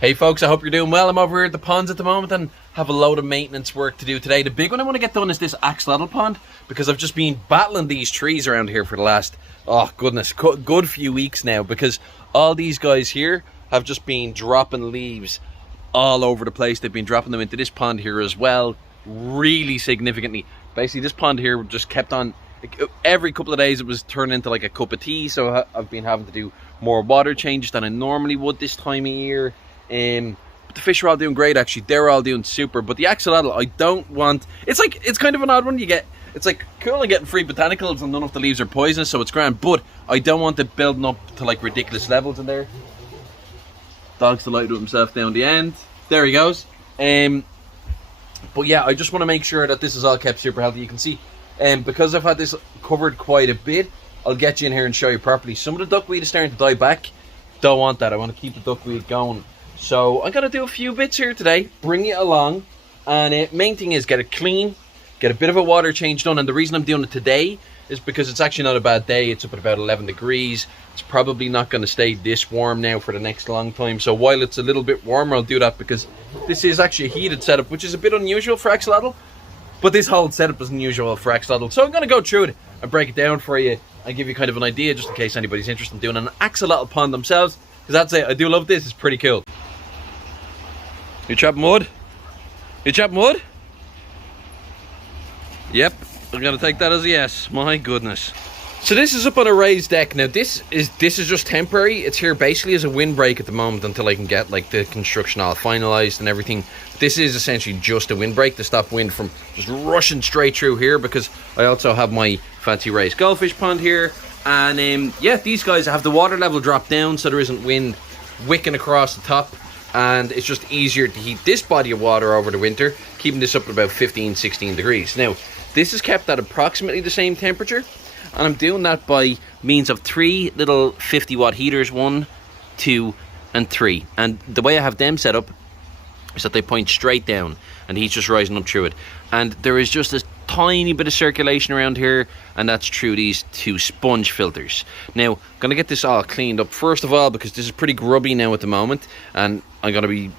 Hey folks, I hope you're doing well. I'm over here at the ponds at the moment and have a load of maintenance work to do today. The big one I want to get done is this axolotl pond, because I've just been battling these trees around here for the last, oh goodness, good few weeks now, because all these guys here have just been dropping leaves all over the place. They've been dropping them into this pond here as well, really significantly. Basically, this pond here just kept on, every couple of days it was turning into like a cup of tea, so I've been having to do more water changes than I normally would this time of year. But the fish are all doing great, actually. They're all doing super. But the axolotl, I don't want, it's kind of an odd one. It's like cool and getting free botanicals and none of the leaves are poisonous, so it's grand, but I don't want it building up to like ridiculous levels in there. Dog's delighted with himself down the end. There he goes. But yeah, I just want to make sure that this is all kept super healthy. You can see, because I've had this covered quite a bit, I'll get you in here and show you properly. Some of the duckweed is starting to die back. Don't want that. I want to keep the duckweed going. So I'm going to do a few bits here today, bring you along, and main thing is get it clean, get a bit of a water change done. And the reason I'm doing it today is because it's actually not a bad day. It's up at about 11 degrees. It's probably not going to stay this warm now for the next long time. So while it's a little bit warmer, I'll do that, because this is actually a heated setup, which is a bit unusual for axolotl. But this whole setup is unusual for axolotl. So I'm going to go through it and break it down for you and give you kind of an idea, just in case anybody's interested in doing an axolotl pond themselves. Because that's it. I do love this. It's pretty cool. You chopping wood? You chopping wood? Yep, I'm gonna take that as a yes. My goodness. So this is up on a raised deck. Now this is just temporary. It's here basically as a windbreak at the moment until I can get like the construction all finalized and everything. This is essentially just a windbreak to stop wind from just rushing straight through here, because I also have my fancy raised goldfish pond here. And yeah, these guys have the water level drop down so there isn't wind wicking across the top. And it's just easier to heat this body of water over the winter, keeping this up at about 15-16 degrees. Now, this is kept at approximately the same temperature, and I'm doing that by means of 3 little 50-watt heaters, 1, 2, and 3. And the way I have them set up is that they point straight down, and the heat's just rising up through it. And there is just a tiny bit of circulation around here, and that's through these 2 sponge filters. Now, I'm going to get this all cleaned up first of all, because this is pretty grubby now at the moment, and I'm going to be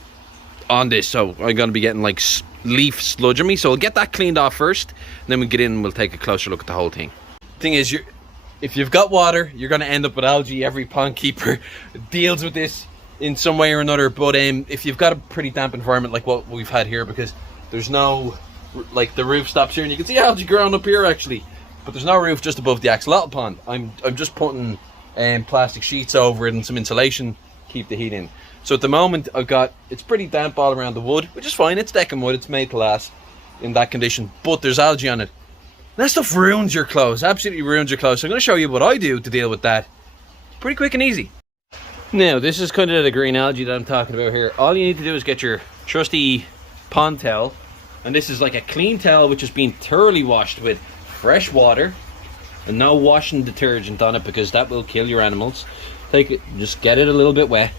on this, so I'm going to be getting like leaf sludge on me. So I'll get that cleaned off first, and then we'll get in and we'll take a closer look at the whole thing. Thing is, if you've got water, you're going to end up with algae. Every pond keeper deals with this in some way or another. But if you've got a pretty damp environment like what we've had here, because there's no, like, the roof stops here and you can see algae growing up here actually, but there's no roof just above the axolotl pond. I'm just putting plastic sheets over it and some insulation, keep the heat in. So at the moment it's pretty damp all around the wood, which is fine. It's decking wood, it's made to last in that condition, but there's algae on it. That stuff ruins your clothes, absolutely ruins your clothes. So I'm going to show you what I do to deal with that. Pretty quick and easy. Now, this is kind of the green algae that I'm talking about here. All you need to do is get your trusty pond towel, and this is like a clean towel which has been thoroughly washed with fresh water and no washing detergent on it, because that will kill your animals. Take it, just get it a little bit wet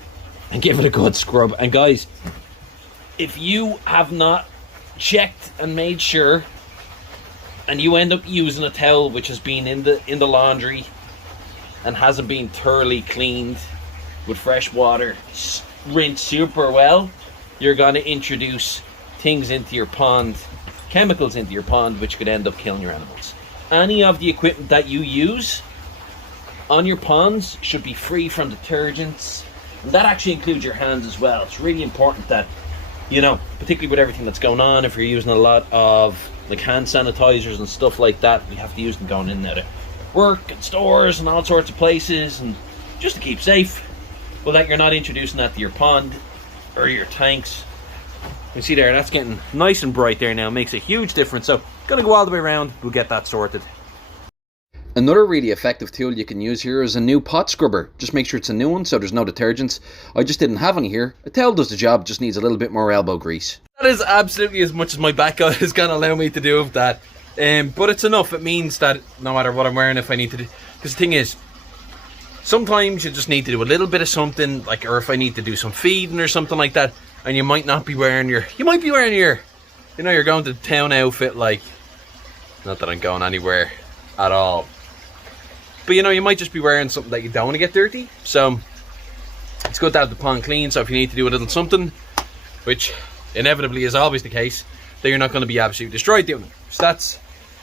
and give it a good scrub. And guys, if you have not checked and made sure, and you end up using a towel which has been in the laundry and hasn't been thoroughly cleaned with fresh water, rinsed super well, you're going to introduce things into your pond, chemicals into your pond, which could end up killing your animals. Any of the equipment that you use on your ponds should be free from detergents, and that actually includes your hands as well. It's really important that, you know, particularly with everything that's going on, if you're using a lot of like hand sanitizers and stuff like that, we have to use them going in and out of work and stores and all sorts of places, and just to keep safe, well, that you're not introducing that to your pond or your tanks. You see there, that's getting nice and bright there now, makes a huge difference. So gonna go all the way around, we'll get that sorted. Another really effective tool you can use here is a new pot scrubber. Just make sure it's a new one so there's no detergents. I just didn't have any here. A towel does the job, just needs a little bit more elbow grease. That is absolutely as much as my back is going to allow me to do of that. But it's enough. It means that no matter what I'm wearing, if I need to do... Because the thing is, sometimes you just need to do a little bit of something, like, or if I need to do some feeding or something like that, and you might not be wearing your... You might be wearing your... You know, you're going to the town outfit, like... Not that I'm going anywhere at all. But you know, you might just be wearing something that you don't want to get dirty. So It's good to have the pond clean, so if you need to do a little something, which inevitably is always the case, then you're not going to be absolutely destroyed doing it. So that's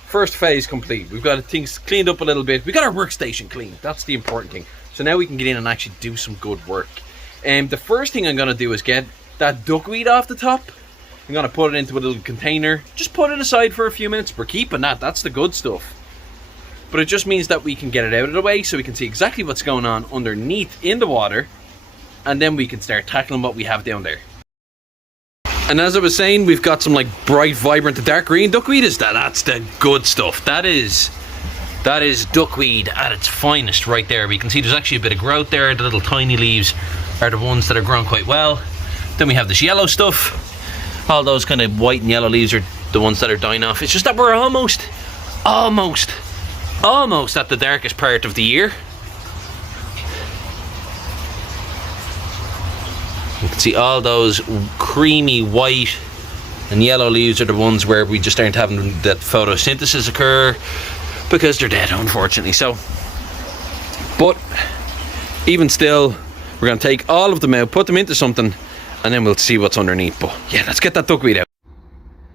first phase complete. We've got things cleaned up a little bit. We got our workstation clean. That's the important thing. So now we can get in and actually do some good work. And the first thing I'm going to do is get that duckweed off the top. I'm going to put it into a little container. Just put it aside for a few minutes. We're keeping that. That's the good stuff. But it just means that we can get it out of the way so we can see exactly what's going on underneath in the water. And then we can start tackling what we have down there. And as I was saying, we've got some like bright, vibrant to dark green duckweed. That's the good stuff. That is duckweed at its finest right there. We can see there's actually a bit of growth there. The little tiny leaves are the ones that are grown quite well. Then we have this yellow stuff. All those kind of white and yellow leaves are the ones that are dying off. It's just that we're almost at the darkest part of the year. You can see all those creamy white and yellow leaves are the ones where we just aren't having that photosynthesis occur because they're dead, unfortunately. So, but even still, we're going to take all of them out, put them into something, and then we'll see what's underneath. But yeah, let's get that duckweed out.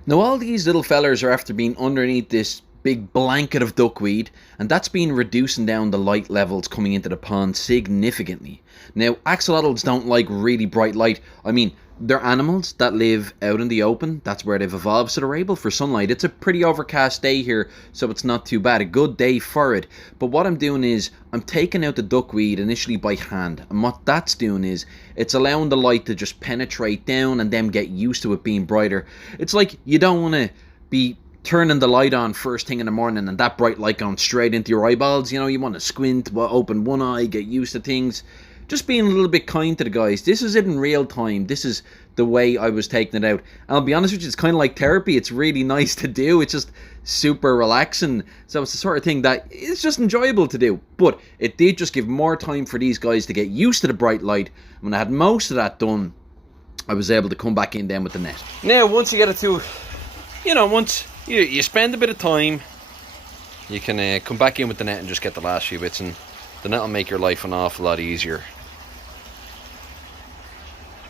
Now all these little fellers are after being underneath this big blanket of duckweed, and that's been reducing down the light levels coming into the pond significantly. Now axolotls don't like really bright light. I mean, they're animals that live out in the open. That's where they've evolved, so they're able for sunlight. It's a pretty overcast day here, so it's not too bad. A good day for it. But what I'm doing is I'm taking out the duckweed initially by hand, and what that's doing is it's allowing the light to just penetrate down and them get used to it being brighter. It's like you don't want to be turning the light on first thing in the morning and that bright light going straight into your eyeballs. You know, you want to squint, open one eye, get used to things. Just being a little bit kind to the guys. This is it in real time. This is the way I was taking it out. And I'll be honest with you, it's kind of like therapy. It's really nice to do. It's just super relaxing. So it's the sort of thing that it's just enjoyable to do. But it did just give more time for these guys to get used to the bright light. When I had most of that done, I was able to come back in then with the net. Now, once you get it to, you know, once you spend a bit of time, you can come back in with the net and just get the last few bits, and the net will make your life an awful lot easier.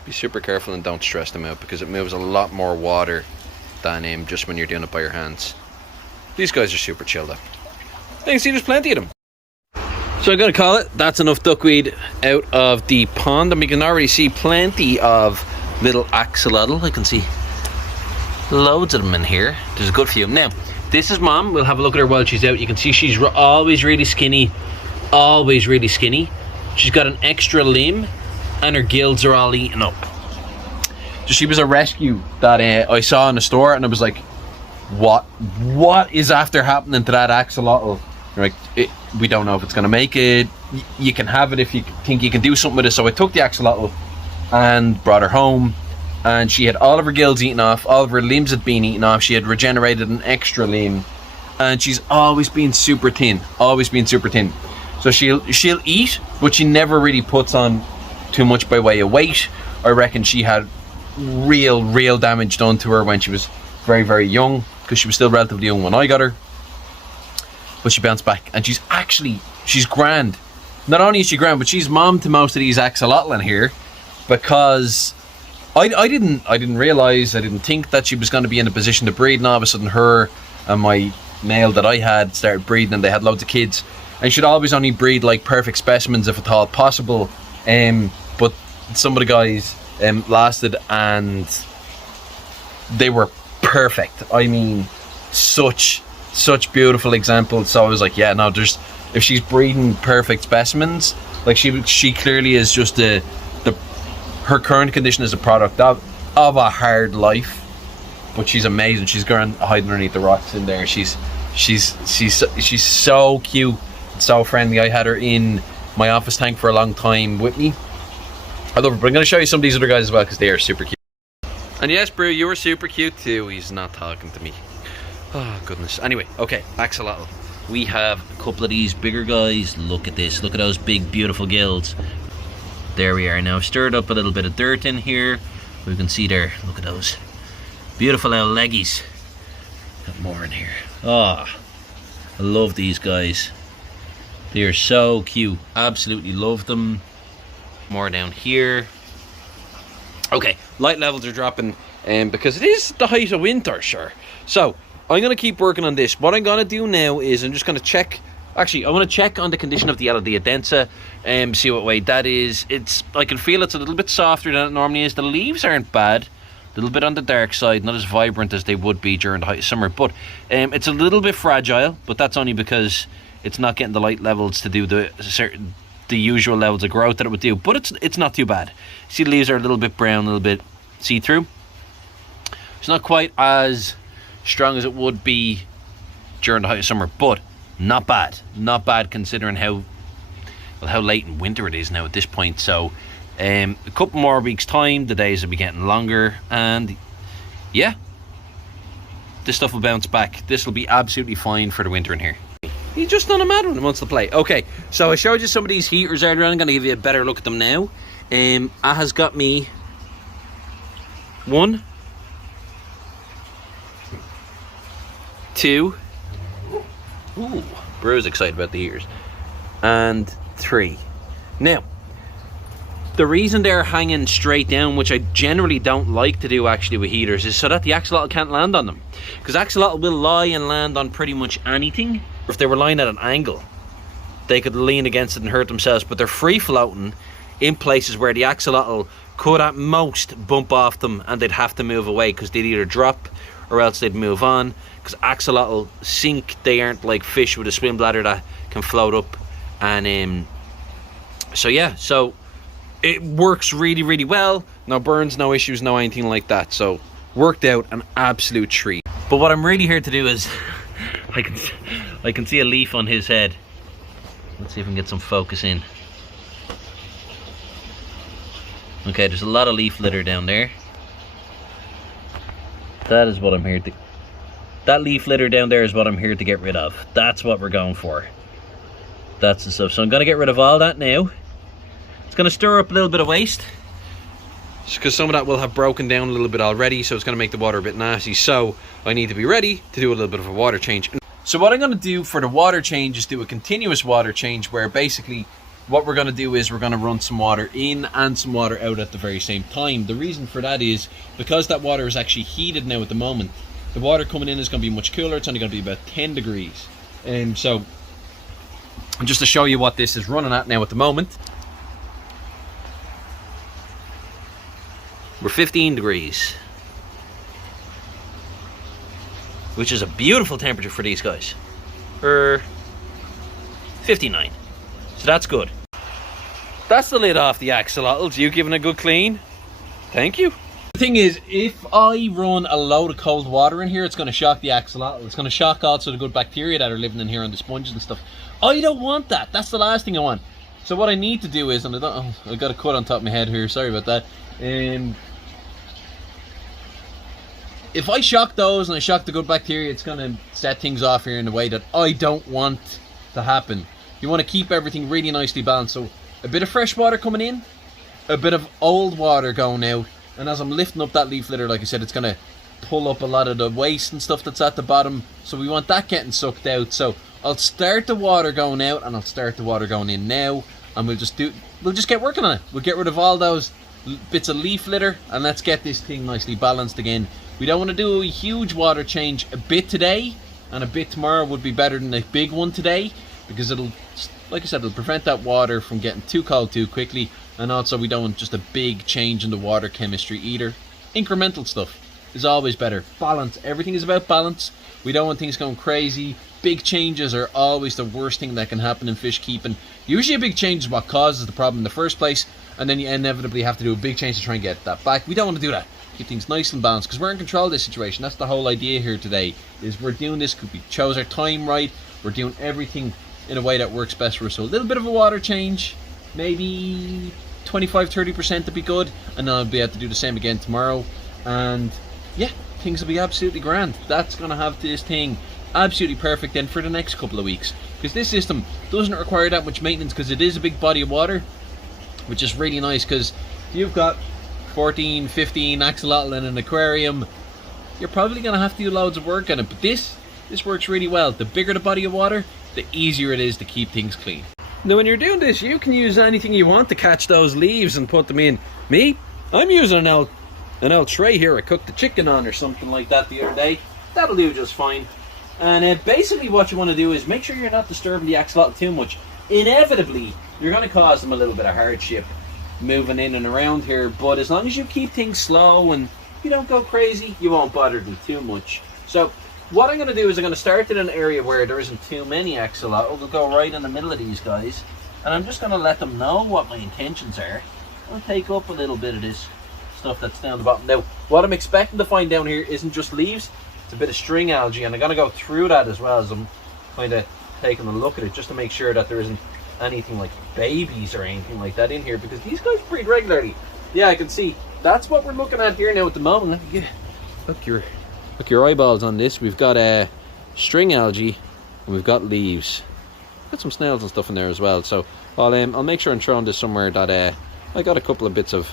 Be super careful and don't stress them out because it moves a lot more water than just when you're doing it by your hands. These guys are super chill though. You can see there's plenty of them. So I'm going to call it. That's enough duckweed out of the pond, and we can already see plenty of little axolotl. I can see loads of them in here. There's a good few. Now, this is Mom. We'll have a look at her while she's out. You can see she's always really skinny. Always really skinny. She's got an extra limb and her gills are all eaten up. So she was a rescue that I saw in the store, and I was like, what is after happening to that axolotl? Like, we don't know if it's going to make it. You can have it if you think you can do something with it. So I took the axolotl and brought her home, and she had all of her gills eaten off, all of her limbs had been eaten off. She had regenerated an extra limb, and she's always been super thin. Always been super thin. So she'll eat, but she never really puts on too much by way of weight. I reckon she had real damage done to her when she was very young, because she was still relatively young when I got her. But she bounced back, and she's grand. Not only is she grand, but she's mom to most of these axolotl in here, because I didn't realize, I didn't think that she was going to be in a position to breed, and all of a sudden her and my male that I had started breeding, and they had loads of kids. And she'd always only breed like perfect specimens if at all possible. But some of the guys lasted, and they were perfect. I mean, such beautiful examples. So I was like, yeah, no, if she's breeding perfect specimens, like she clearly is just her current condition is a product of a hard life. But she's amazing. She's going hiding underneath the rocks in there. She's so cute, so friendly. I had her in my office tank for a long time with me. I love her, but I'm going to show you some of these other guys as well because they are super cute. And yes, Brew, you were super cute too. He's not talking to me. Oh, goodness. Anyway, okay, axolotl. We have a couple of these bigger guys. Look at this. Look at those big, beautiful gills. There we are. Now, I've stirred up a little bit of dirt in here. We can see there. Look at those beautiful little leggies. Got more in here. Oh, I love these guys. They are so cute. Absolutely love them. more down here. Okay, light levels are dropping because it is the height of winter, sure. So I'm going to keep working on this. What I'm going to do now is I'm just going to check. Actually, I want to check on the condition of the Elodea densa and see what way that is. I can feel it's a little bit softer than it normally is. The leaves aren't bad. A little bit on the dark side, not as vibrant as they would be during the height of summer. But it's a little bit fragile, but that's only because it's not getting the light levels to do the usual levels of growth that it would do. But it's not too bad. See, the leaves are a little bit brown, a little bit see-through. It's not quite as strong as it would be during the height of summer, but not bad. Not bad considering how late in winter it is now at this point. So a couple more weeks time, the days will be getting longer, and yeah, this stuff will bounce back. This will be absolutely fine for the winter in here. He's just not a mad when he wants to play. Okay, so I showed you some of these heaters earlier on. I'm going to give you a better look at them now. It has got me 1, 2. Ooh, Brew's excited about the heaters. And 3. Now, the reason they're hanging straight down, which I generally don't like to do actually with heaters, is so that the axolotl can't land on them. Because axolotl will lie and land on pretty much anything. If they were lying at an angle, they could lean against it and hurt themselves. But they're free floating in places where the axolotl could at most bump off them, and they'd have to move away because they'd either drop or else they'd move on. Because axolotl sink, they aren't like fish with a swim bladder that can float up. And so yeah, so it works really, really well. No burns, no issues, no anything like that. So worked out, an absolute treat. But what I'm really here to do is I can see a leaf on his head. Let's see if we can get some focus in. Okay, there's a lot of leaf litter down there. That is what I'm here to... That leaf litter down there is what I'm here to get rid of. That's what we're going for. That's the stuff. So I'm going to get rid of all that now. It's going to stir up a little bit of waste, because some of that will have broken down a little bit already, so it's going to make the water a bit nasty. So I need to be ready to do a little bit of a water change. So what I'm going to do for the water change is do a continuous water change, where basically what we're going to do is we're going to run some water in and some water out at the very same time. The reason for that is because that water is actually heated now at the moment. The water coming in is going to be much cooler. It's only going to be about 10 degrees. So just to show you what this is running at now at the moment, we're 15 degrees, which is a beautiful temperature for these guys. Or 59. So that's good. That's the lid off the axolotls. You giving a good clean? Thank you. The thing is, if I run a load of cold water in here, it's going to shock the axolotl. It's going to shock also the good bacteria that are living in here on the sponges and stuff. I don't want that. That's the last thing I want. So what I need to do is, and I got a cut on top of my head here. Sorry about that. If I shock those and I shock the good bacteria, it's going to set things off here in a way that I don't want to happen. You want to keep everything really nicely balanced. So a bit of fresh water coming in, a bit of old water going out. And as I'm lifting up that leaf litter, like I said, it's going to pull up a lot of the waste and stuff that's at the bottom. So we want that getting sucked out. So I'll start the water going out and I'll start the water going in now. And we'll just get working on it. We'll get rid of all those bits of leaf litter and let's get this thing nicely balanced again. We don't want to do a huge water change. A bit today and a bit tomorrow would be better than a big one today, because it'll, like I said, it'll prevent that water from getting too cold too quickly. And also we don't want just a big change in the water chemistry either. Incremental stuff is always better. Balance. Everything is about balance. We don't want things going crazy. Big changes are always the worst thing that can happen in fish keeping. Usually a big change is what causes the problem in the first place, and then you inevitably have to do a big change to try and get that back. We don't want to do that. Keep things nice and balanced, because we're in control of this situation. That's the whole idea here today, is we're doing this because we chose our time right. We're doing everything in a way that works best for us. So a little bit of a water change, maybe 25-30% to be good, and then I'll be able to do the same again tomorrow. And yeah, things will be absolutely grand. That's going to have this thing absolutely perfect then for the next couple of weeks, because this system doesn't require that much maintenance, because it is a big body of water, which is really nice. Because if you've got 14, 15 axolotl in an aquarium, you're probably going to have to do loads of work on it. But this works really well. The bigger the body of water, the easier it is to keep things clean. Now when you're doing this, you can use anything you want to catch those leaves and put them in. Me, I'm using an old tray here I cooked the chicken on or something like that the other day. That'll do just fine. And basically what you want to do is make sure you're not disturbing the axolotl too much. Inevitably, you're going to cause them a little bit of hardship moving in and around here, but as long as you keep things slow and you don't go crazy, you won't bother them too much. So what I'm going to do is I'm going to start in an area where there isn't too many axolotl. We'll go right in the middle of these guys, and I'm just going to let them know what my intentions are. I'll take up a little bit of this stuff that's down the bottom. Now, what I'm expecting to find down here isn't just leaves, it's a bit of string algae, and I'm going to go through that as well as I'm kind of taking a look at it, just to make sure that there isn't anything like babies or anything like that in here, because these guys breed regularly. Yeah, I can see. That's what we're looking at here now at the moment. Look your eyeballs on this. We've got string algae and we've got leaves. Got some snails and stuff in there as well. So I'll make sure I'm throwing this somewhere that I got a couple of bits of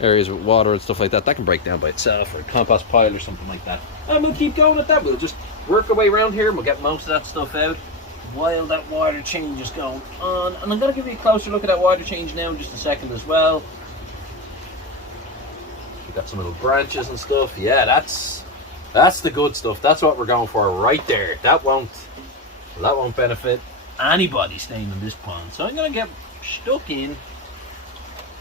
areas with water and stuff like that that can break down by itself, or a compost pile or something like that. And we'll keep going at that. We'll just work our way around here and we'll get most of that stuff out while that water change is going on. And I'm going to give you a closer look at that water change now in just a second as well. We've got some little branches and stuff. Yeah, that's the good stuff. That's what we're going for right there. That won't benefit anybody staying in this pond. So I'm going to get stuck in.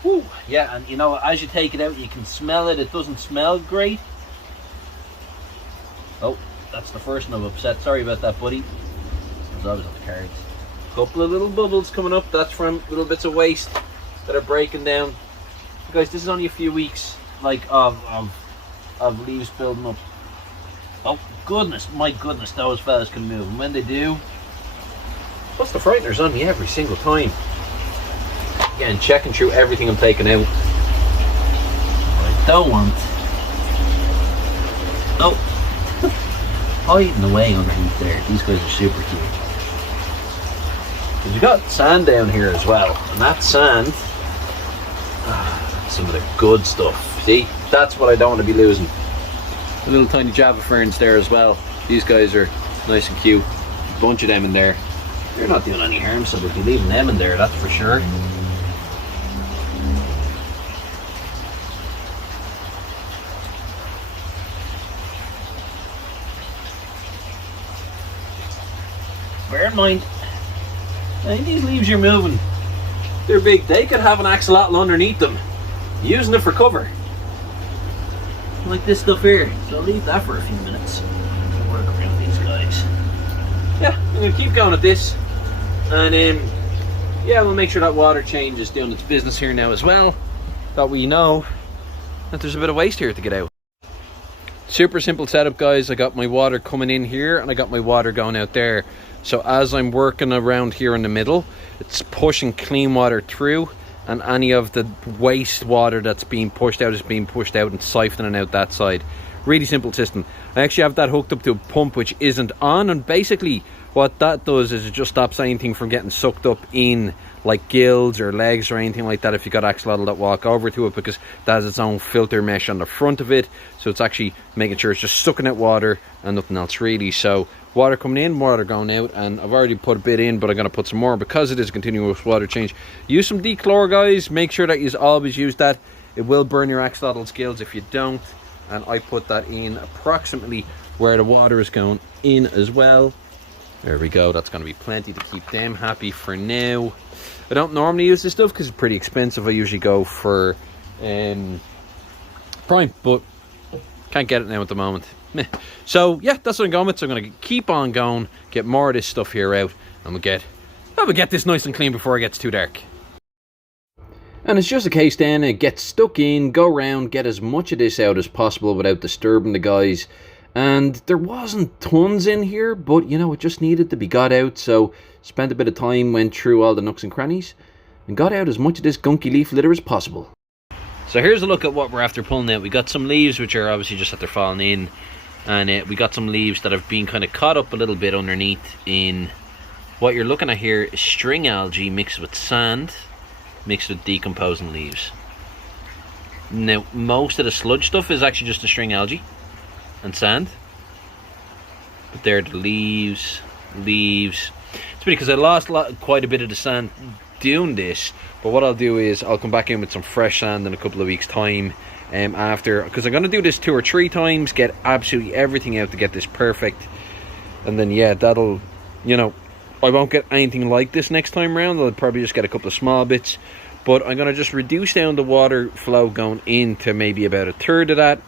Whew. Yeah, and you know, as you take it out, you can smell it. It doesn't smell great. Oh, that's the first one I've upset. Sorry about that, buddy. I was on the cards. Couple of little bubbles coming up. That's from little bits of waste that are breaking down. Guys, this is only a few weeks like of leaves building up. Oh goodness, my goodness, those fellas can move, and when they do, plus the frighteners on me every single time. Again, checking through everything I'm taking out. I don't want. Oh, hiding away underneath there. These guys are super cute. We've got sand down here as well, and that sand, some of the good stuff. See, that's what I don't want to be losing. The little tiny Java ferns there as well. These guys are nice and cute. A bunch of them in there. They're not doing any harm, so we'll be leaving them in there, that's for sure. Bear in mind, I think these leaves you're moving, they're big. They could have an axolotl underneath them, using it for cover. Like this stuff here. So I'll leave that for a few minutes. Work around these guys. Yeah, I'm going to keep going at this. And yeah, we'll make sure that water change is doing its business here now as well. That we know that there's a bit of waste here to get out. Super simple setup, guys. I got my water coming in here and I got my water going out there. So as I'm working around here in the middle, it's pushing clean water through, and any of the waste water that's being pushed out is being pushed out and siphoning out that side. Really simple system. I actually have that hooked up to a pump which isn't on, and basically what that does is it just stops anything from getting sucked up in like gills or legs or anything like that if you got axolotl that walk over to it, because that has its own filter mesh on the front of it, so it's actually making sure it's just sucking out water and nothing else really. So water coming in, water going out, and I've already put a bit in, but I'm going to put some more because it is a continuous water change. Use some dechlor, guys. Make sure that you always use that. It will burn your axolotl scales if you don't, and I put that in approximately where the water is going in as well. There we go. That's going to be plenty to keep them happy for now. I don't normally use this stuff because it's pretty expensive. I usually go for Prime, but can't get it now at the moment. Meh. So yeah, that's what I'm going with. So I'm going to keep on going, get more of this stuff here out, and we'll get this nice and clean before it gets too dark. And it's just a case then, it gets stuck in, go around, get as much of this out as possible without disturbing the guys. And there wasn't tons in here, but you know, it just needed to be got out. So spent a bit of time, went through all the nooks and crannies, and got out as much of this gunky leaf litter as possible. So here's a look at what we're after pulling out. We got some leaves which are obviously just after falling in, and we got some leaves that have been kind of caught up a little bit underneath in what you're looking at here is string algae mixed with sand, mixed with decomposing leaves. Now most of the sludge stuff is actually just the string algae and sand, but they're the leaves. It's because I lost quite a bit of the sand doing this. But what I'll do is I'll come back in with some fresh sand in a couple of weeks time, after, because I'm going to do this 2 or 3 times, get absolutely everything out to get this perfect. And then yeah, that'll, you know, I won't get anything like this next time around. I'll probably just get a couple of small bits, but I'm going to just reduce down the water flow going into maybe about 1/3 of that.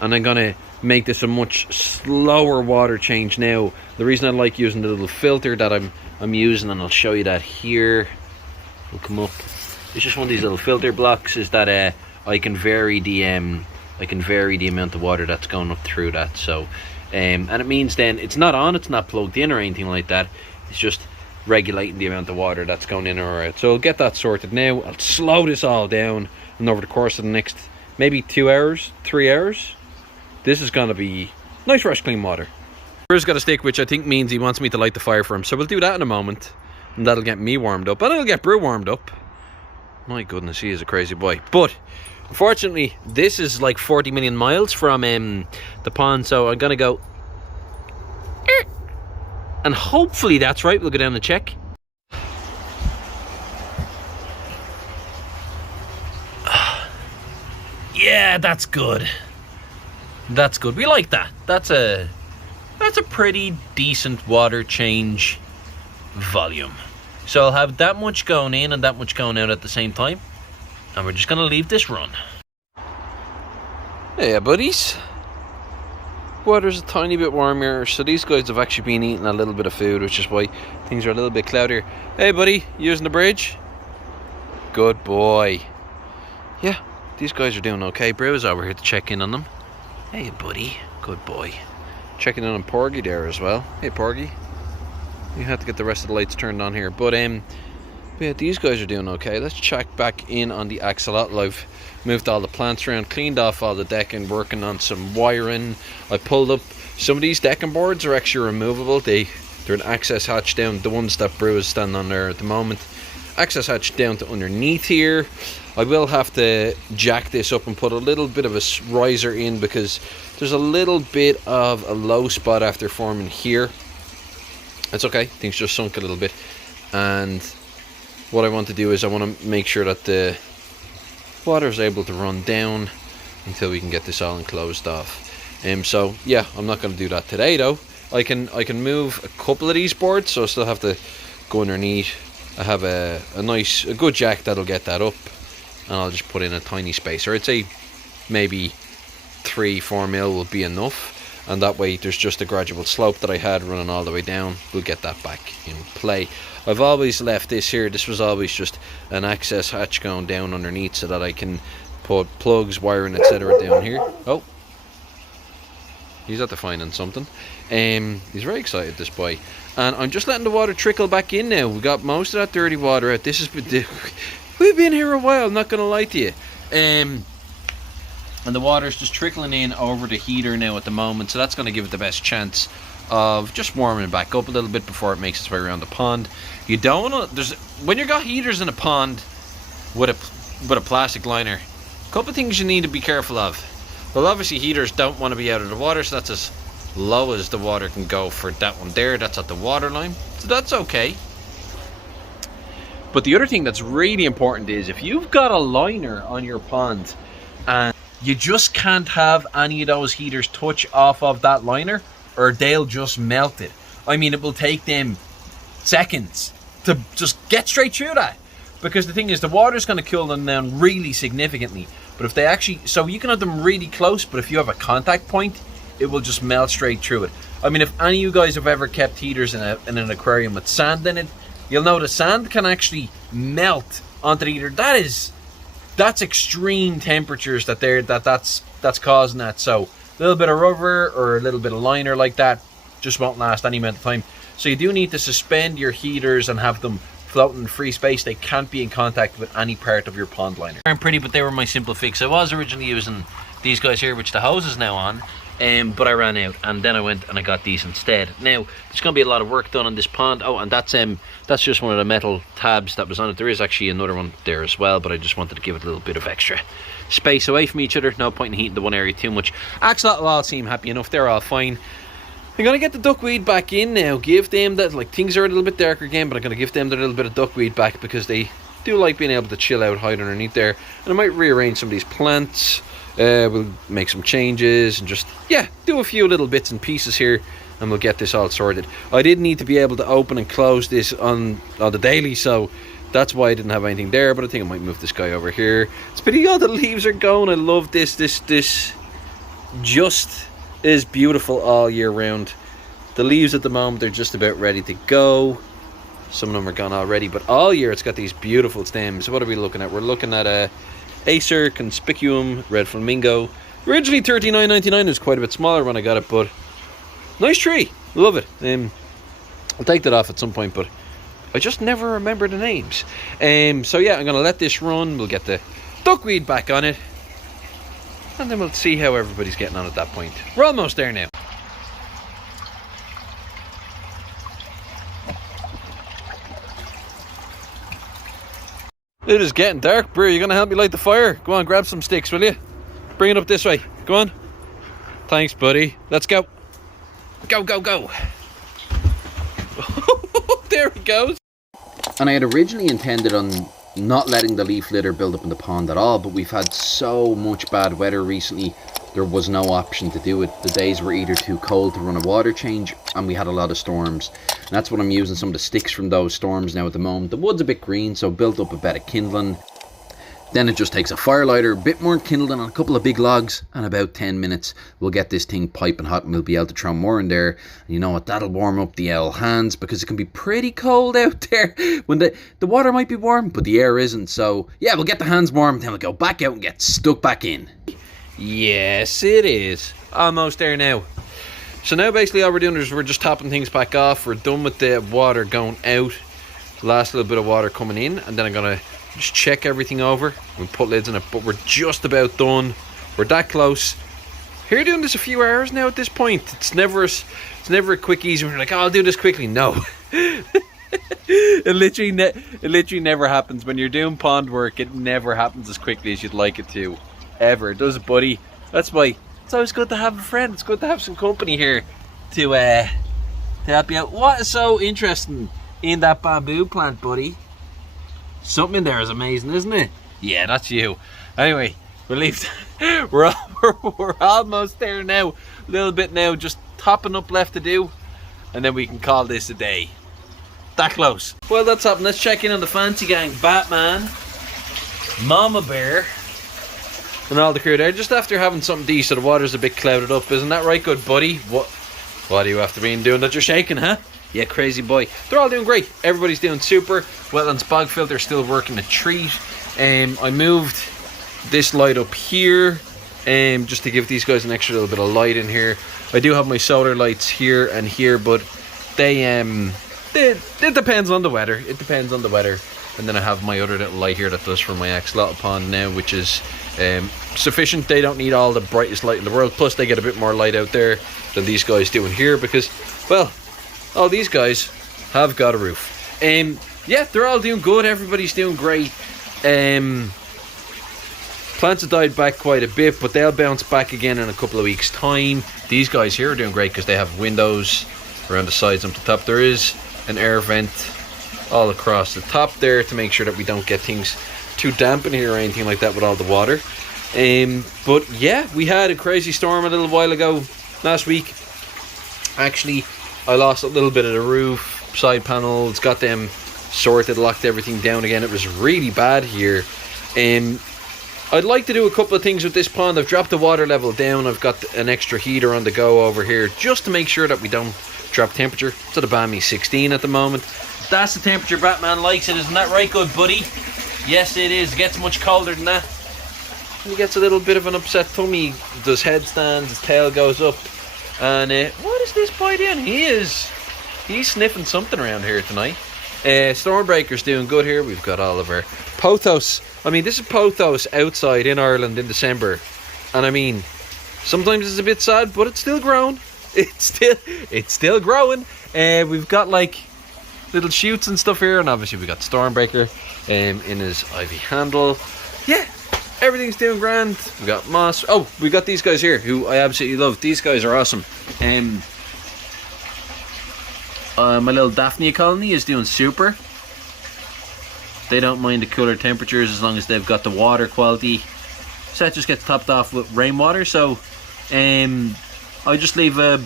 And I'm going to make this a much slower water change now. The reason I like using the little filter that I'm using, and I'll show you that here, will come up. It's just one of these little filter blocks, is that I can vary the amount of water that's going up through that. So and it means then it's not on, it's not plugged in or anything like that. It's just regulating the amount of water that's going in or out. So I'll get that sorted now. I'll slow this all down, and over the course of the next maybe 2 hours, 3 hours, this is going to be nice fresh clean water. Brew's got a stick, which I think means he wants me to light the fire for him, so we'll do that in a moment, and that'll get me warmed up, and it'll get Brew warmed up. My goodness, he is a crazy boy. But unfortunately, this is like 40 million miles from the pond, so I'm gonna go and hopefully that's right. We'll go down and check. Yeah, that's good. That's good. We like that. That's a pretty decent water change volume. So I'll have that much going in and that much going out at the same time, and we're just gonna leave this run. Hey buddies, water's a tiny bit warmer, so these guys have actually been eating a little bit of food, which is why things are a little bit cloudier. Hey buddy, using the bridge? Good boy. Yeah, these guys are doing okay. Brew's over here to check in on them. Hey buddy, good boy. Checking in on Porgy there as well. Hey Porgy. You have to get the rest of the lights turned on here. But yeah, these guys are doing okay. Let's check back in on the axolotl. I've moved all the plants around, cleaned off all the decking, working on some wiring. I pulled up some of these decking boards are actually removable. They're an access hatch down, the ones that Brew is standing on there at the moment. Access hatch down to underneath here. I will have to jack this up and put a little bit of a riser in, because there's a little bit of a low spot after forming here. It's okay, things just sunk a little bit, and what I want to do is I want to make sure that the water is able to run down until we can get this all enclosed off. So yeah, I'm not going to do that today though. I can move a couple of these boards, so I still have to go underneath. I have a good jack that'll get that up, and I'll just put in a tiny spacer. I'd say maybe 3-4 mil will be enough, and that way there's just a gradual slope that I had running all the way down. We'll get that back in play. I've always left this here, this was always just an access hatch going down underneath, so that I can put plugs, wiring, etc. down here. Oh, he's after finding something. He's very excited, this boy. And I'm just letting the water trickle back in now. We got most of that dirty water out. This is we've been here a while, not gonna lie to you. And the water's just trickling in over the heater now at the moment, so that's going to give it the best chance of just warming it back up a little bit before it makes its way around the pond. You don't want to, when you've got heaters in a pond with a plastic liner, a couple of things you need to be careful of. Well, obviously heaters don't want to be out of the water, so that's as low as the water can go for that one there. That's at the water line, so that's okay. But the other thing that's really important is if you've got a liner on your pond and you just can't have any of those heaters touch off of that liner, or they'll just melt it. I mean, it will take them seconds to just get straight through that, because the thing is, the water's going to cool them down really significantly. But if they actually, so you can have them really close, but if you have a contact point, it will just melt straight through it. I mean, if any of you guys have ever kept heaters in an aquarium with sand in it, you'll know the sand can actually melt onto the heater. That's extreme temperatures that's causing that. So a little bit of rubber or a little bit of liner like that just won't last any amount of time. So you do need to suspend your heaters and have them floating in free space. They can't be in contact with any part of your pond liner. They aren't pretty, but they were my simple fix. I was originally using these guys here, which the hose is now on, but I ran out, and then I went and I got these instead. Now there's going to be a lot of work done on this pond. Oh, and that's just one of the metal tabs that was on it. There is actually another one there as well, but I just wanted to give it a little bit of extra space away from each other. No point in heating the one area too much. Axolotl all seem happy enough. They're all fine. I'm going to get the duckweed back in now. Give them that, like, things are a little bit darker again, but I'm going to give them that little bit of duckweed back because they do like being able to chill out, hide underneath there. And I might rearrange some of these plants. We'll make some changes and just, yeah, do a few little bits and pieces here, and we'll get this all sorted. I did need to be able to open and close this on the daily, so that's why I didn't have anything there, but I think I might move this guy over here. It's pretty, oh, the leaves are going. I love this. This just is beautiful all year round. The leaves at the moment are just about ready to go. Some of them are gone already, but all year it's got these beautiful stems. What are we looking at? We're looking at a Acer Conspicuum Red Flamingo. Originally $39.99. It was quite a bit smaller when I got it, but nice tree. Love it. I'll take that off at some point, but I just never remember the names. So yeah, I'm going to let this run. We'll get the duckweed back on it, and then we'll see how everybody's getting on at that point. We're almost there now. It is getting dark. Bro, you're going to help me light the fire? Go on, grab some sticks, will you? Bring it up this way. Go on. Thanks, buddy. Let's go. Go, go, go. There he goes. And I had originally intended on not letting the leaf litter build up in the pond at all, but we've had so much bad weather recently, there was no option to do it. The days were either too cold to run a water change, and we had a lot of storms. And that's what I'm using some of the sticks from those storms now at the moment. The wood's a bit green, so built up a bit of kindling. Then it just takes a fire lighter, a bit more kindling, and a couple of big logs, and about 10 minutes we'll get this thing piping hot, and we'll be able to throw more in there. And you know what, that'll warm up the owl hands, because it can be pretty cold out there when the water might be warm, but the air isn't. So yeah, we'll get the hands warm, then we'll go back out and get stuck back in. Yes, it is. Almost there now. So now basically all we're doing is we're just topping things back off. We're done with the water going out. Last little bit of water coming in, and then I'm going to just check everything over. We put lids on it, but we're just about done. We're that close. Here doing this a few hours now at this point. It's never a quick easy. We're like, oh, I'll do this quickly. No. It literally never happens. When you're doing pond work, it never happens as quickly as you'd like it to. Ever. It does, buddy. That's why it's always good to have a friend. It's good to have some company here to help you out. What is so interesting in that bamboo plant, buddy? Something in there is amazing, isn't it? Yeah, that's you. Anyway, we'll leave. We're almost there now. A little bit now, just topping up left to do, and then we can call this a day. That close. Well, that's happened. Let's check in on the fancy gang. Batman, Mama Bear, and all the crew there. Just after having something decent, the water's a bit clouded up. Isn't that right, good buddy? What do you have to be doing that you're shaking, huh? Yeah, crazy boy. They're all doing great. Everybody's doing super. Wetlands bog filter still working a treat. I moved this light up here just to give these guys an extra little bit of light in here. I do have my solar lights here and here, but it depends on the weather. It depends on the weather. And then I have my other little light here that does for my Axolotl Pond now, which is sufficient. They don't need all the brightest light in the world. Plus, they get a bit more light out there than these guys do in here because, well, all these guys have got a roof. Yeah, they're all doing good. Everybody's doing great. Plants have died back quite a bit, but they'll bounce back again in a couple of weeks' time. These guys here are doing great because they have windows around the sides and the top. There is an air vent all across the top there to make sure that we don't get things too damp in here or anything like that with all the water. But yeah, we had a crazy storm a little while ago last week. Actually, I lost a little bit of the roof, side panels, got them sorted, locked everything down again. It was really bad here. I'd like to do a couple of things with this pond. I've dropped the water level down. I've got an extra heater on the go over here just to make sure that we don't drop temperature. It's at a balmy 16 at the moment. That's the temperature Batman likes it, isn't that right, good buddy? Yes, it is. It gets much colder than that. And he gets a little bit of an upset tummy. Does headstands, his tail goes up. And what is this boy doing? He's sniffing something around here tonight. Stormbreaker's doing good here. We've got all of our pothos. I mean, this is pothos outside in Ireland in December. And I mean, sometimes it's a bit sad, but it's still growing. It's still growing. We've got like little shoots and stuff here, and obviously we got Stormbreaker in his ivy handle. Yeah, everything's doing grand. We got moss. Oh, we got these guys here who I absolutely love. These guys are awesome. My little Daphnia colony is doing super. They don't mind the cooler temperatures as long as they've got the water quality. So that just gets topped off with rainwater. So I just leave a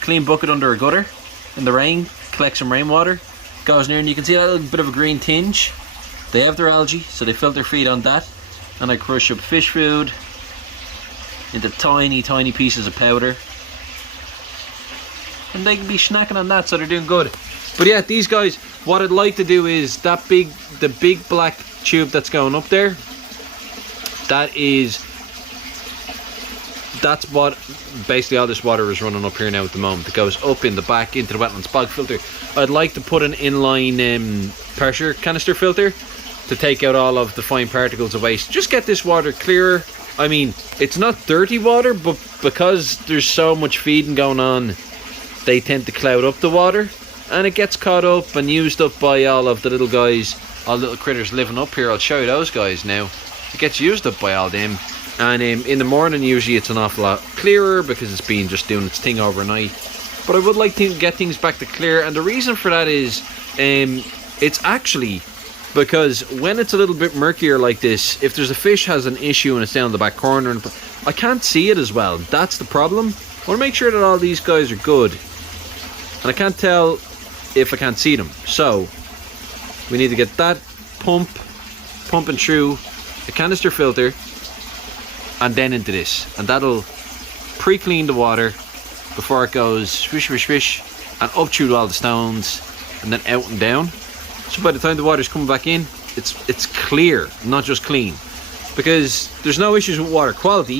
clean bucket under a gutter in the rain, collect some rainwater, goes in there, and you can see that little bit of a green tinge. They have their algae, so they filter feed on that. And I crush up fish food into tiny, tiny pieces of powder. And they can be snacking on that, so they're doing good. But yeah, these guys, what I'd like to do is the big black tube that's going up there, that's what basically all this water is running up here now at the moment. It goes up in the back into the wetlands bog filter. I'd like to put an inline pressure canister filter to take out all of the fine particles of waste. Just get this water clearer. I mean, it's not dirty water, but because there's so much feeding going on, they tend to cloud up the water, and it gets caught up and used up by all of the little guys, all the little critters living up here. I'll show you those guys now. It gets used up by all them. And in the morning, usually it's an awful lot clearer because it's been just doing its thing overnight. But I would like to get things back to clear, and the reason for that is it's actually because when it's a little bit murkier like this, if there's a fish has an issue and it's down in the back corner, and I can't see it as well. That's the problem. I want to make sure that all these guys are good, and I can't tell if I can't see them. So we need to get that pumping through a canister filter, and then into this, and that'll pre-clean the water before it goes swish swish swish and up through all the stones and then out and down. So by the time the water's coming back in, it's clear, not just clean, because there's no issues with water quality.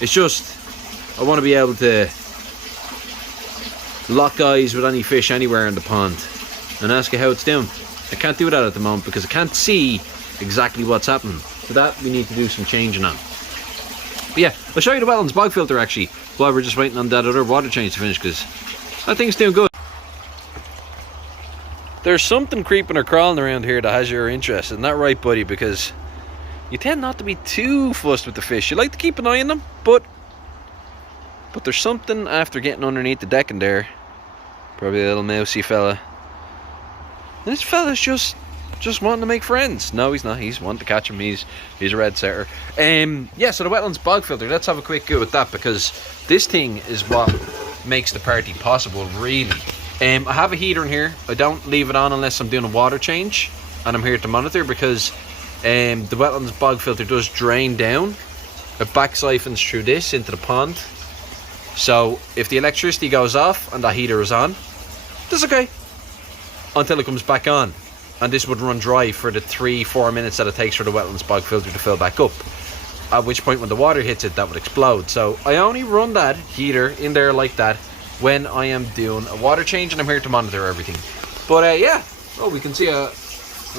It's just I want to be able to lock eyes with any fish anywhere in the pond and ask you how it's doing. I can't do that at the moment because I can't see exactly what's happening. For that, we need to do some changing on. But yeah, I'll show you the wetlands bog filter actually while we're just waiting on that other water change to finish, because that thing's doing good. There's something creeping or crawling around here that has your interest, isn't that right, buddy? Because you tend not to be too fussed with the fish. You like to keep an eye on them, but there's something after getting underneath the deck in there. Probably a little mousy fella. And this fella's just wanting to make friends. No, he's not. He's wanting to catch him. He's a red setter. Yeah, so the wetlands bog filter, let's have a quick go with that, because this thing is what makes the party possible, really. I have a heater in here. I don't leave it on unless I'm doing a water change, and I'm here to monitor, because the wetlands bog filter does drain down. It back siphons through this into the pond. So if the electricity goes off and the heater is on, that's okay until it comes back on, and this would run dry for the 3-4 minutes that it takes for the wetlands bog filter to fill back up, at which point when the water hits it, that would explode. So I only run that heater in there like that when I am doing a water change, and I'm here to monitor everything. But yeah, oh, we can see I'm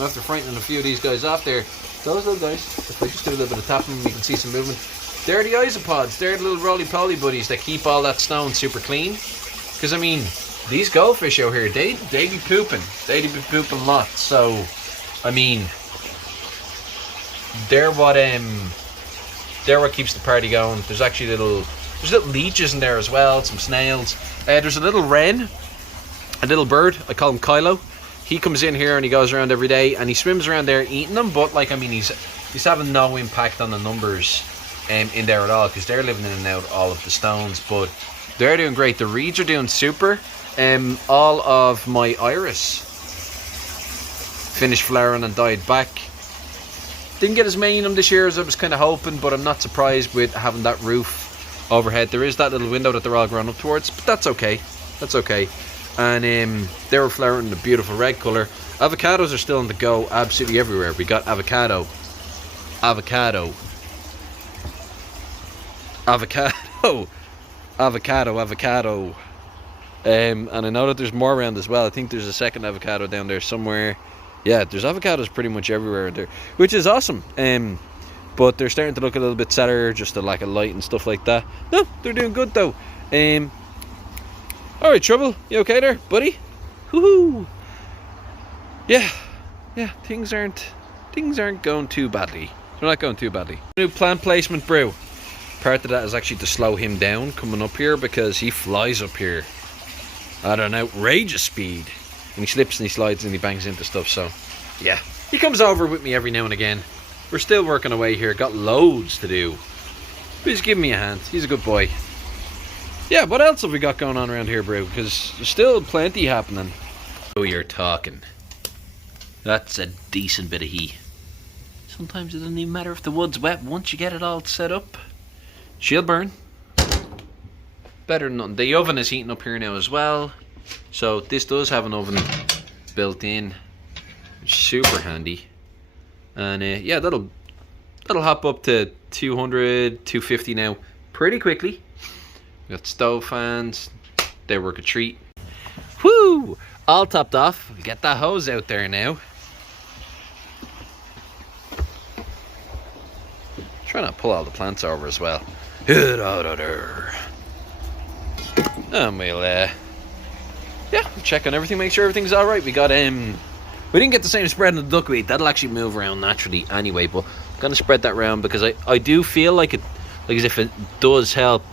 after frightening a few of these guys off there. Those little guys, if I just do a little bit of tapping, we can see some movement. They're the isopods. They're the little roly-poly buddies that keep all that stone super clean. Because I mean, these goldfish out here, they be pooping. They be pooping lots. So I mean, they're what keeps the party going. There's actually little leeches in there as well, some snails. There's a little wren, a little bird. I call him Kylo. He comes in here and he goes around every day and he swims around there eating them. But like, I mean, he's having no impact on the numbers in there at all, because they're living in and out all of the stones. But they're doing great. The reeds are doing super. All of my iris finished flowering and died back. Didn't get as many of them this year as I was kind of hoping, but I'm not surprised with having that roof overhead. There is that little window that they're all grown up towards, but that's okay. That's okay. And they were flowering in a beautiful red colour. Avocados are still on the go absolutely everywhere. We got avocado, and I know that there's more around as well. I think there's a second avocado down there somewhere. Yeah, there's avocados pretty much everywhere in there, which is awesome. But they're starting to look a little bit sadder, just the lack of light and stuff like that. No, they're doing good though. Alright, Trouble, you okay there, buddy? Woohoo! Yeah, things aren't going too badly. They're not going too badly. New plant placement brew. Part of that is actually to slow him down coming up here, because he flies up here. at an outrageous speed. And he slips and he slides and he bangs into stuff, so yeah. He comes over with me every now and again. We're still working away here, got loads to do. But he's giving me a hand, he's a good boy. Yeah, what else have we got going on around here, bro? Because there's still plenty happening. Oh, you're talking. That's a decent bit of heat. Sometimes it doesn't even matter if the wood's wet once you get it all set up. She'll burn. Better than nothing. The oven is heating up here now as well. So this does have an oven built in. Super handy. And yeah, that'll hop up to 200, 250 now pretty quickly. We got stove fans. They work a treat. Whoo! All topped off. We'll get that hose out there now. Try not to pull all the plants over as well. And we'll yeah, check on everything, make sure everything's alright. We got we didn't get the same spread in the duckweed. That'll actually move around naturally anyway, but I'm gonna spread that around because I do feel like it, like as if it does help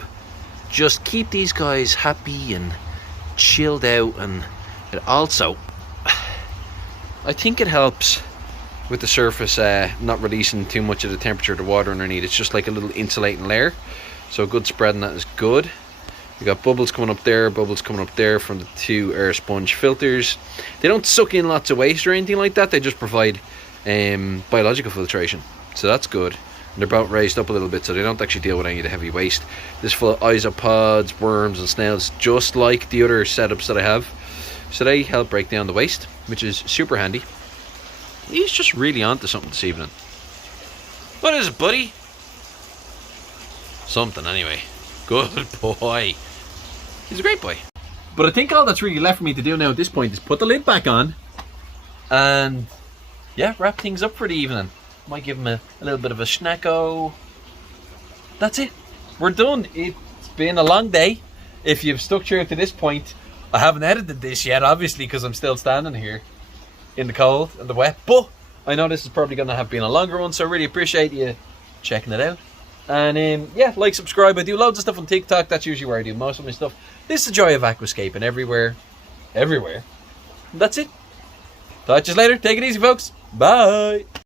just keep these guys happy and chilled out, and it also, I think it helps with the surface not releasing too much of the temperature of the water underneath. It's just like a little insulating layer, so a good spread on that is good. We got bubbles coming up there, bubbles coming up there from the 2 air sponge filters. They don't suck in lots of waste or anything like that, they just provide biological filtration, so that's good. And they're about raised up a little bit, so they don't actually deal with any of the heavy waste. This is full of isopods, worms and snails, just like the other setups that I have. So they help break down the waste, which is super handy. He's just really onto something this evening. What is it, buddy? Something, anyway. Good boy. He's a great boy. But I think all that's really left for me to do now at this point is put the lid back on and, yeah, wrap things up for the evening. Might give him a little bit of a snacko. That's it. We're done. It's been a long day. If you've stuck here to this point, I haven't edited this yet, obviously, because I'm still standing here in the cold and the wet. But I know this is probably going to have been a longer one, so I really appreciate you checking it out. And yeah, like, subscribe. I do loads of stuff on TikTok. That's usually where I do most of my stuff. This is the joy of aquascaping everywhere. And that's it. Talk to you later. Take it easy, folks. Bye.